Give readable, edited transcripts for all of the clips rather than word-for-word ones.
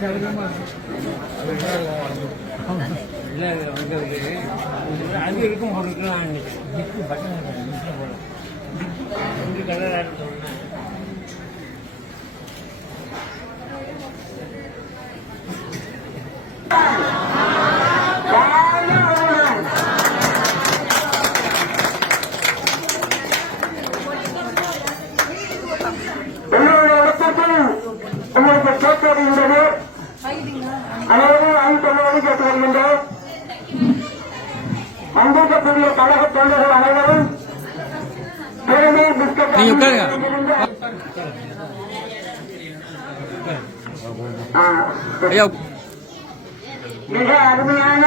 அது இருக்கும் போட்டுக்கலாம் இன்னைக்கு பட்டன் போல ரெண்டு கலர் ஆடுறோம்னா உங்களுக்கு கேட்கப்படுகின்றது. அனைவரும் ஐந்தொழில் கேட்டுக்கொள்கின்றோம். வந்திருக்கக்கூடிய கழக தொண்டர்கள் அனைவரும் மிக அருமையான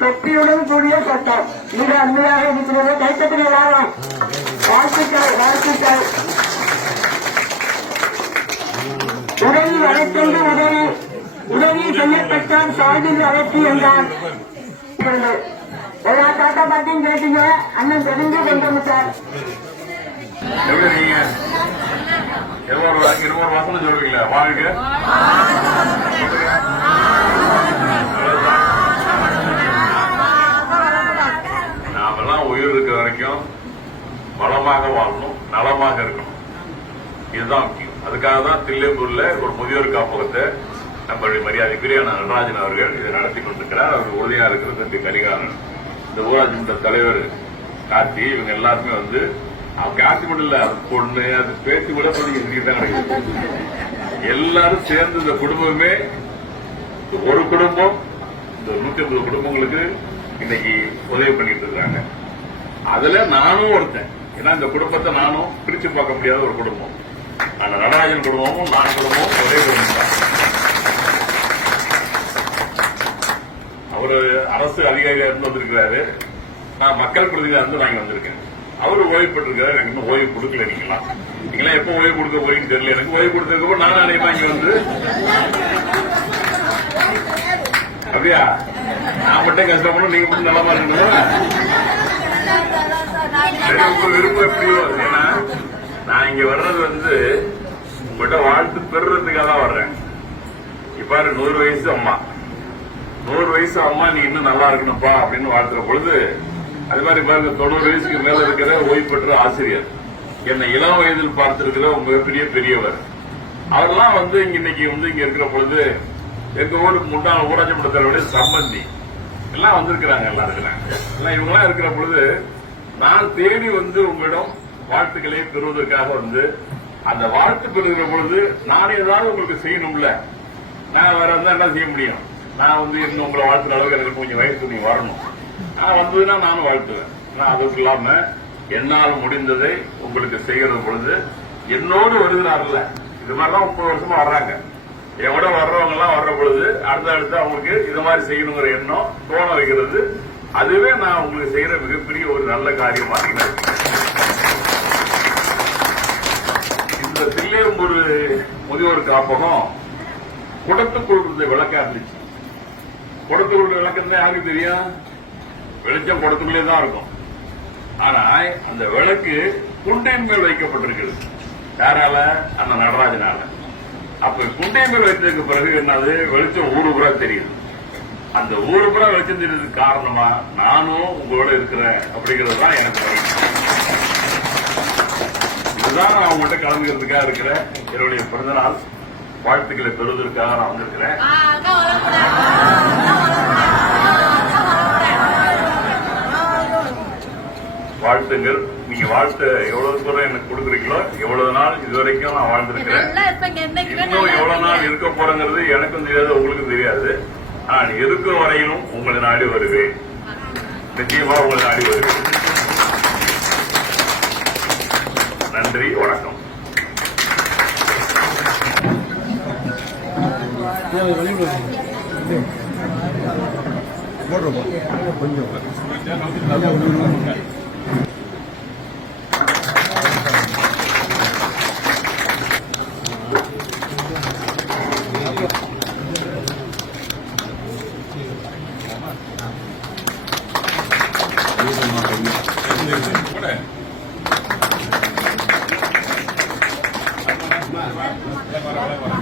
தொப்பியுடன் கூடிய சட்டம் மிக அருமையாக இருக்கிறது. கைத்தட்டில் வாழ்த்துக்கள் வாழ்த்துக்கள். உதவி அழைத்தொன்று உதவி செய்யப்பட்டான் சார்பில் அழைச்சி என்றான். எல்லா தாத்தா பாட்டியும் கேட்டீங்க. அண்ணன் தெரிஞ்சு கொண்டு சார் வசனம் சொல்லுவீங்களா? வாழ்க நாமெல்லாம் உயிர் இருக்கிற வரைக்கும் வளமாக வாழணும், நலமாக இருக்கணும். இதுதான் முக்கியம். அதுக்காக தான் தில்லைப்பூர்ல ஒரு முதியோர் காப்பகத்தை நம்மளுடைய மரியாதைக்குரிய நடராஜன் அவர்கள் இதை நடத்தி கொண்டிருக்கிறார். அவர் உறுதியா இருக்கிறது தம்பி கரிகாலன், இந்த ஊராட்சி மன்ற தலைவர் கார்த்தி, இவங்க எல்லாருமே வந்து கார்த்தி மட்டும் இல்ல, அது பொண்ணு அது பேச்சு கூட சொல்லி தான் கிடைக்குது. எல்லாரும் சேர்ந்து இந்த குடும்பமே ஒரு குடும்பம் இந்த 150 குடும்பங்களுக்கு இன்னைக்கு உதவி பண்ணிட்டு இருக்காங்க. அதுல நானும் ஒருத்தன். ஏன்னா இந்த குடும்பத்தை நானும் பிரிச்சு பார்க்க முடியாத ஒரு குடும்பம். ஆனா நடராஜன் குடும்பமும் நான் குடும்பமும் ஒரே குடும்பம் தான். அவரு அரசு அதிகாரியா இருந்து வந்திருக்கிறாரு, நான் மக்கள் பிரதிநிதியா இருந்து வாங்கி வந்திருக்கேன். அவரு ஓய்வு பெற்றிருக்காரு, எனக்கு இன்னும் ஓய்வு கொடுக்கல. நீங்களா எப்ப ஓய்வு கொடுக்க போயின்னு தெரியல. எனக்கு ஓய்வு கொடுத்ததுக்கு நானும் அனைவா இங்க வந்து அப்படியா நான் மட்டும் கஷ்டப்படும், நீங்க மட்டும் நலமா இருக்கணும். உங்க விருப்பம் எப்படியோ. ஏன்னா நான் இங்க வர்றது வந்து உங்கள்கிட்ட வாழ்த்து பெறுறதுக்காக தான் வர்றேன். இப்ப 100 வயசு அம்மா, 100 வயசு அம்மா நீ இன்னும் நல்லா இருக்கணும்ப்பா அப்படின்னு வாழ்த்துற பொழுது, அது மாதிரி பாருங்க 90 வயசுக்கு மேல இருக்கிற ஓய்வு பெற்ற ஆசிரியர், என்னை இளம் வயதில் பார்த்திருக்கிற மிகப்பெரிய பெரியவர், அவரெல்லாம் வந்து இன்னைக்கு வந்து இங்க இருக்கிற பொழுது எங்க ஊருக்கு முன்னாள் ஊராட்சி மன்ற தலைவருடைய சம்பந்தி எல்லாம் வந்திருக்கிறாங்க. எல்லாம் இருக்கிறாங்க. எல்லாம் இவங்கெல்லாம் இருக்கிற பொழுது நான் தேடி வந்து உங்களிடம் வாழ்த்துக்களை பெறுவதற்காக வந்து அந்த வாழ்த்து பெறுகிற பொழுது நான் ஏதாவது உங்களுக்கு செய்யணும்ல. நான் வேற இருந்தா என்ன செய்ய முடியும்? நான் வந்து இன்னும் உங்களை வாழ்த்துற அளவுக்கு எனக்கு கொஞ்சம் வயசு நீங்க வரணும். நான் வந்ததுன்னா நானும் வாழ்த்துவேன். நான் அதுக்கு இல்லாம என்னால் முடிந்ததை உங்களுக்கு செய்கிற பொழுது என்னோடு வருகிறார்ல, இது மாதிரிதான் 30 வருஷமா வர்றாங்க. எவ்வளோ வர்றவங்க எல்லாம் வர்ற பொழுது அடுத்தடுத்து அவங்களுக்கு இது மாதிரி செய்யணுங்கிற எண்ணம் தோண வைக்கிறது. அதுவே நான் உங்களுக்கு செய்யற மிகப்பெரிய ஒரு நல்ல காரியமா இந்த தில்லையம்பூர் முதியோர் காப்பகம் குடத்துக்குள் இருந்த விளக்கா இருந்துச்சு. குடத்துக்குள் விளக்குன்னு யாருக்கு தெரியும்? வெளிச்சம் குடத்துக்குள்ளே தான் இருக்கும். ஆனா அந்த விளக்கு குண்டையின் மேல் வைக்கப்பட்டிருக்கிறது. யாரால? அந்த நடராஜனால. அப்ப குண்டையின் மேல் வைத்ததுக்கு பிறகு என்னது? வெளிச்சம் ஊரு பூரா தெரியுது. அந்த ஊரு பூரா வெளிச்சம் தெரியுறதுக்கு காரணமா நானும் உங்களோட இருக்கிறேன் அப்படிங்கிறது தான் எனக்கு தெரியும். இதுதான் நான் உங்கள்கிட்ட கலந்துக்கிறதுக்காக இருக்கிற என்னுடைய பிறந்தநாள் வாழ்த்துக்களை பெறுவதற்காக நான் வந்திருக்கிறேன். வாழ்த்துங்கள். நீங்க வாழ்த்து எவ்வளவு தூரம் எனக்கு கொடுக்குறீங்களோ, எவ்வளவு நாள் இதுவரைக்கும் நான் வாழ்ந்திருக்கிறேன், இன்னும் எவ்வளவு நாள் இருக்க போறேங்கிறது எனக்கும் தெரியாது, உங்களுக்கும் தெரியாது. நான் இருக்கும் வரையிலும் உங்களை நாடி வருவேன். நிச்சயமா உங்களை நாடி வருவேன். நன்றி, வணக்கம். Vale.